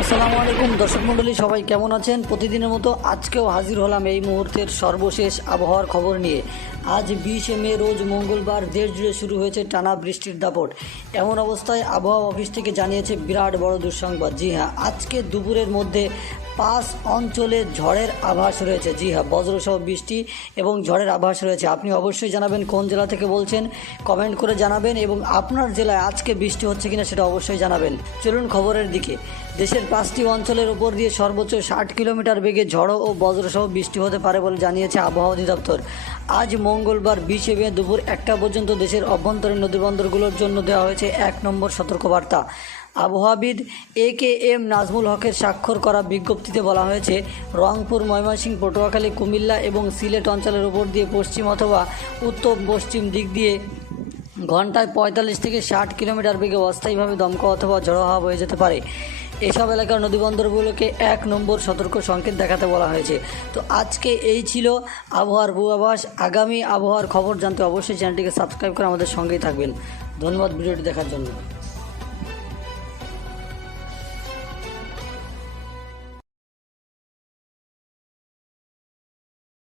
আসসালামু আলাইকুম দর্শক মণ্ডলী, সবাই কেমন আছেন? প্রতিদিনের মতো আজকেও হাজির হলাম এই মুহূর্তের সর্বশেষ আবহাওয়ার খবর নিয়ে। আজ বিশে মে রোজ মঙ্গলবার দেশ জুড়ে শুরু হয়েছে টানা বৃষ্টির দাপট। এমন অবস্থায় আবহাওয়া অফিস থেকে জানিয়েছে বিরাট বড় দুঃসংবাদ। জি হ্যাঁ আজকে দুপুরের মধ্যে পাঁচ অঞ্চলে ঝড়ের আভাস রয়েছে। জি হ্যাঁ বজ্রসহ বৃষ্টি এবং ঝড়ের আভাস রয়েছে। আপনি অবশ্যই জানাবেন কোন জেলা থেকে বলছেন, কমেন্ট করে জানাবেন এবং আপনার জেলায় আজকে বৃষ্টি হচ্ছে কিনা সেটা অবশ্যই জানাবেন। চলুন খবরের দিকে। দেশের পাঁচটি অঞ্চলের উপর দিয়ে সর্বোচ্চ ষাট কিলোমিটার বেগে ঝড়ো ও বজ্রসহ বৃষ্টি হতে পারে বলে জানিয়েছে আবহাওয়া অধিদপ্তর। আজ মঙ্গলবার বিশে মে দুপুর একটা পর্যন্ত দেশের অভ্যন্তরীণ নদীবন্দরগুলোর জন্য দেওয়া হয়েছে এক নম্বর সতর্কবার্তা। আবহাওয়াবিদ এ কে এম নাজমুল হকের স্বাক্ষর করা বিজ্ঞপ্তিতে বলা হয়েছে, রংপুর, ময়মনসিংহ, পটুয়াখালী, কুমিল্লা এবং সিলেট অঞ্চলের উপর দিয়ে পশ্চিম অথবা উত্তর পশ্চিম দিক দিয়ে ঘন্টায় পঁয়তাল্লিশ থেকে ষাট কিলোমিটার বেগে অস্থায়ীভাবে দমকা অথবা ঝড়ো হাওয়া বয়ে যেতে পারে। এসব এলাকার নদীবন্দরগুলোকে এক নম্বর সতর্ক সংকেত দেখাতে বলা হয়েছে। তো আজকে এই ছিল আবহাওয়ার পূর্বাভাস। আগামী আবহাওয়ার খবর জানতে অবশ্যই চ্যানেলটিকে সাবস্ক্রাইব করে আমাদের সঙ্গেই থাকবেন। ধন্যবাদ ভিডিওটি দেখার জন্য।